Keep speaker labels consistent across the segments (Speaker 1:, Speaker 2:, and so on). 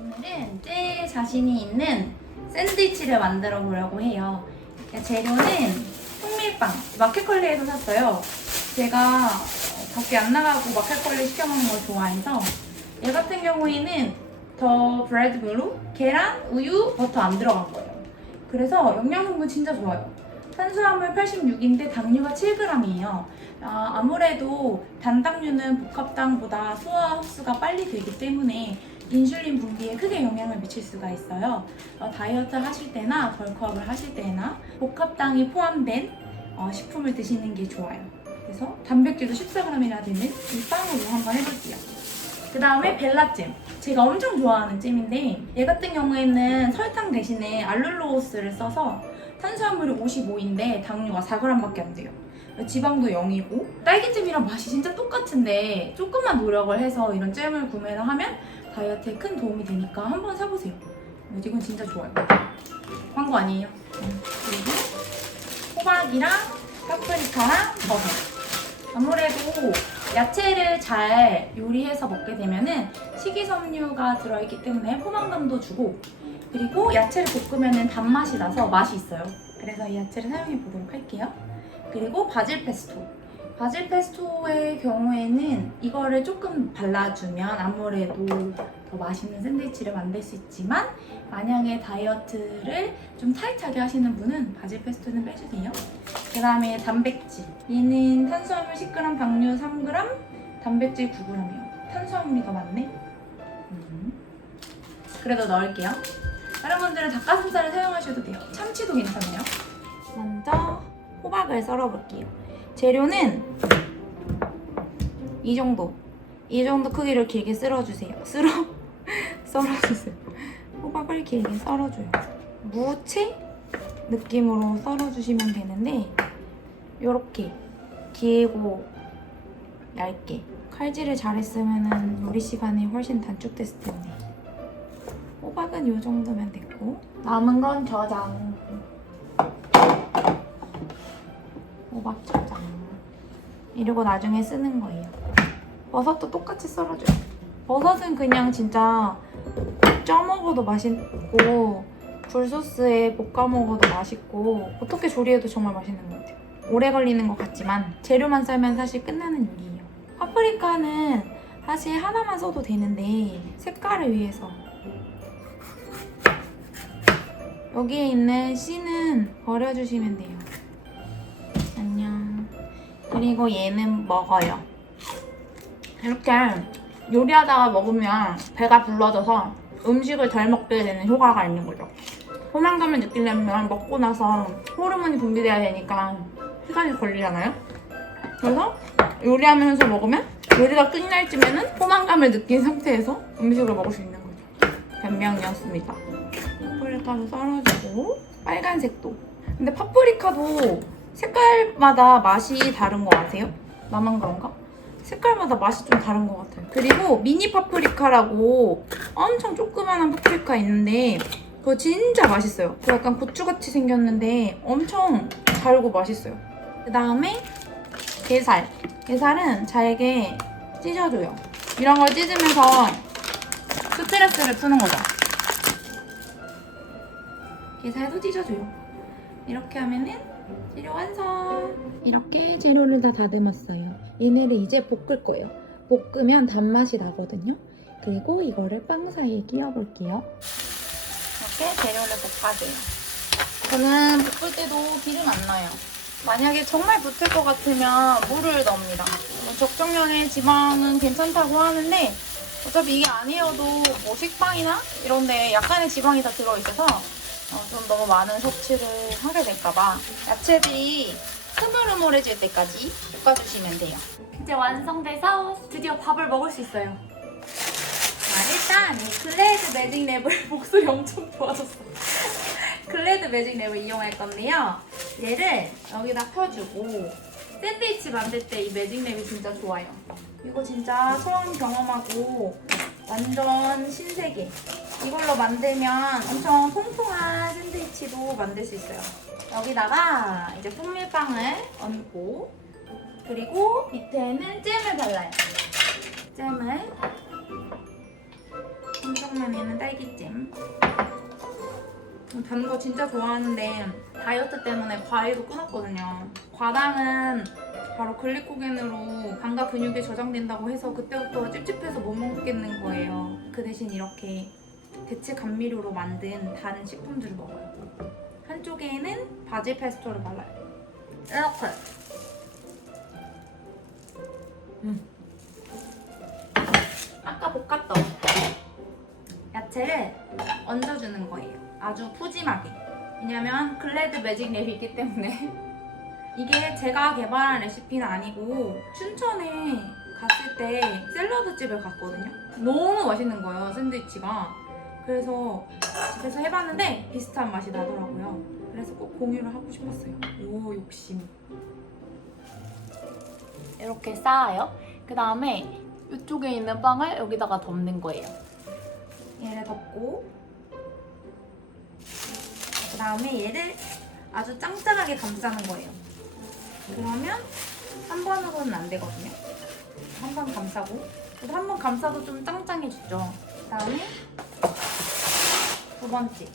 Speaker 1: 오늘은 제 자신이 있는 샌드위치를 만들어 보려고 해요. 재료는 통밀빵, 마켓컬리에서 샀어요. 제가 어, 밖에 안 나가고 마켓컬리 시켜 먹는 걸 좋아해서 얘 같은 경우에는 더 브레드 블루, 계란, 우유, 버터 안 들어간 거예요. 그래서 영양 성분 진짜 좋아요. 탄수화물 86인데 당류가 7g이에요. 아, 아무래도 단당류는 복합당보다 소화 흡수가 빨리 되기 때문에 인슐린 분비에 크게 영향을 미칠 수가 있어요. 어, 다이어트 하실 때나 벌크업을 하실 때나 복합당이 포함된 어, 식품을 드시는 게 좋아요. 그래서 단백질도 14g이나 되는 이 빵으로 한번 해볼게요. 그 다음에 벨라잼. 제가 엄청 좋아하는 잼인데 얘 같은 경우에는 설탕 대신에 알룰로스를 써서 탄수화물이 55인데 당류가 4g밖에 안 돼요. 지방도 0이고 딸기잼이랑 맛이 진짜 똑같은데 조금만 노력을 해서 이런 잼을 구매를 하면 다이어트에 큰 도움이 되니까 한번 사보세요. 이건 진짜 좋아요. 광고 아니에요. 음, 그리고 호박이랑 파프리카랑 버섯. 아무래도 야채를 잘 요리해서 먹게 되면은 식이섬유가 들어있기 때문에 포만감도 주고 그리고 야채를 볶으면 단맛이 나서 맛이 있어요. 그래서 이 야채를 사용해 보도록 할게요. 그리고 바질 페스토. 바질 페스토의 경우에는 이거를 조금 발라주면 아무래도 더 맛있는 샌드위치를 만들 수 있지만 만약에 다이어트를 좀 타이트하게 하시는 분은 바질 페스토는 빼주세요. 그 다음에 단백질. 얘는 탄수화물 10g, 당류 3g, 단백질 9g이요. 탄수화물이 더 많네. 음. 그래도 넣을게요. 다른 분들은 닭가슴살을 사용하셔도 돼요. 참치도 괜찮아요. 먼저 호박을 썰어볼게요. 재료는 이 정도. 이 정도 크기를 길게 썰어주세요. 썰어, 썰어주세요. 호박을 길게 썰어줘요. 무채 느낌으로 썰어주시면 되는데 이렇게 길고 얇게 칼질을 잘했으면 요리 시간이 훨씬 단축됐을 텐데 호박은 이 정도면 됐고 남은 건 저장 호박 저장 이러고 나중에 쓰는 거예요. 버섯도 똑같이 썰어줘요. 버섯은 그냥 진짜 쪄 먹어도 맛있고 굴소스에 볶아 먹어도 맛있고 어떻게 조리해도 정말 맛있는 것 같아요. 오래 걸리는 것 같지만 재료만 썰면 사실 끝나는 요리예요. 파프리카는 사실 하나만 써도 되는데 색깔을 위해서. 여기에 있는 씨는 버려주시면 돼요. 그리고 얘는 먹어요. 이렇게 요리하다가 먹으면 배가 불러져서 음식을 덜 먹게 되는 효과가 있는 거죠. 포만감을 느끼려면 먹고 나서 호르몬이 분비돼야 되니까 시간이 걸리잖아요. 그래서 요리하면서 먹으면 요리가 끝날 쯤에는 포만감을 느낀 상태에서 음식을 먹을 수 있는 거죠. 변명이었습니다. 파프리카도 썰어주고 빨간색도 근데 파프리카도 색깔마다 맛이 다른 거 아세요? 나만 그런가? 색깔마다 맛이 좀 다른 것 같아요 그리고 미니 파프리카라고 엄청 조그만한 파프리카 있는데 그거 진짜 맛있어요 그 약간 고추같이 생겼는데 엄청 달고 맛있어요 그 다음에 게살 게살은 잘게 찢어줘요 이런 걸 찢으면서 스트레스를 푸는 거죠 게살도 찢어줘요. 이렇게 하면은 재료 완성! 이렇게 재료를 다 다듬었어요. 얘네를 이제 볶을 거예요. 볶으면 단맛이 나거든요. 그리고 이거를 빵 사이에 끼워볼게요. 이렇게 재료를 볶아줘요. 저는 볶을 때도 기름 안 넣어요. 만약에 정말 붙을 것 같으면 물을 넣습니다. 뭐 적정량의 지방은 괜찮다고 하는데 어차피 이게 아니어도 뭐 식빵이나 이런 데 약간의 지방이 다 들어있어서 어, 좀 너무 많은 섭취를 하게 될까봐 야채들이 흐물흐물해질 때까지 볶아주시면 돼요. 이제 완성돼서 드디어 밥을 먹을 수 있어요. 자, 일단 이 글레드 매직 랩을 목소리 엄청 좋아졌어. 글레드 매직 랩을 이용할 건데요. 얘를 여기다 펴주고 샌드위치 만들 때 이 매직 랩이 진짜 좋아요. 이거 진짜 처음 경험하고 완전 신세계. 이걸로 만들면 엄청 통통한 샌드위치도 만들 수 있어요. 여기다가 이제 풍밀빵을 얹고 그리고 밑에는 잼을 발라요. 잼을 있는 딸기잼. 단 거 진짜 좋아하는데 다이어트 때문에 과일도 끊었거든요. 과당은 바로 글리코겐으로 당과 근육에 저장된다고 해서 그때부터 찝찝해서 못 먹겠는 거예요. 그 대신 이렇게 대체 감미료로 만든 다른 식품들을 먹어요. 한쪽에는 바질 페스토를 발라요. 이렇게. 음. 아까 볶았던 야채를 얹어주는 거예요. 아주 푸짐하게. 왜냐면 글래드 매직 랩이 있기 때문에 이게 제가 개발한 레시피는 아니고 춘천에 갔을 때 샐러드 집을 갔거든요. 너무 맛있는 거예요 샌드위치가. 그래서 집에서 해봤는데 비슷한 맛이 나더라고요. 그래서 꼭 공유를 하고 싶었어요. 오 욕심.
Speaker 2: 이렇게 쌓아요. 그 다음에 이쪽에 있는 빵을 여기다가 덮는 거예요.
Speaker 1: 얘를 덮고 그 다음에 얘를 아주 짱짱하게 감싸는 거예요. 그러면 한 번으로는 안 되거든요. 한 번 감싸고 그래도 한번 감싸도 좀 짱짱해지죠. 그 다음에 두 번째.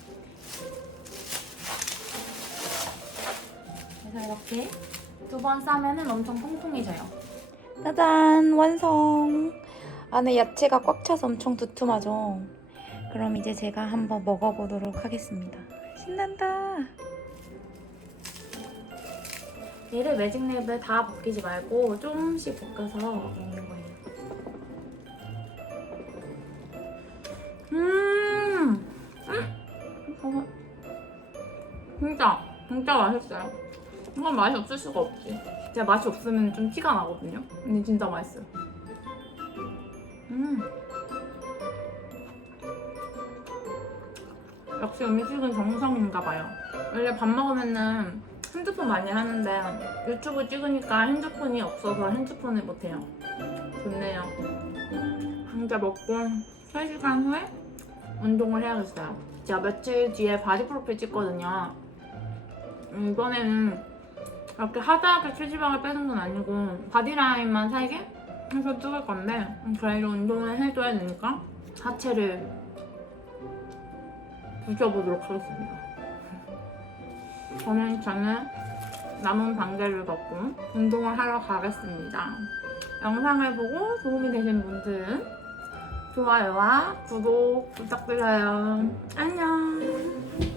Speaker 1: 그래서 이렇게
Speaker 2: 두 번 싸면은 엄청 통통해져요.
Speaker 1: 짜잔 완성. 안에 야채가 꽉 차서 엄청 두툼하죠? 그럼 이제 제가 한번 먹어보도록 하겠습니다. 신난다.
Speaker 2: 얘를 매직랩에 다 벗기지 말고 조금씩 볶아서 먹는 거예요. 음, 진짜 진짜 맛있어요. 이건 맛이 없을 수가 없지. 진짜 맛이 없으면 좀 티가 나거든요. 근데 진짜 맛있어요. 음. 역시 음식은 정성인가 봐요. 원래 밥 먹으면은 핸드폰 많이 하는데 유튜브 찍으니까 핸드폰이 없어서 핸드폰을 못해요. 좋네요. 진짜 먹고 3시간 후에 운동을 해야겠어요. 제가 며칠 뒤에 바디 프로필 찍거든요. 음, 이번에는 이렇게 하드하게 체지방을 빼는 건 아니고 바디라인만 살게 해서 찍을 건데 음, 그래도 운동을 해줘야 되니까 하체를 부셔보도록 하겠습니다. 저는 저는 남은 방제를 먹고 운동을 하러 가겠습니다. 영상을 보고 도움이 되신 분들은 좋아요와 구독 부탁드려요. 안녕.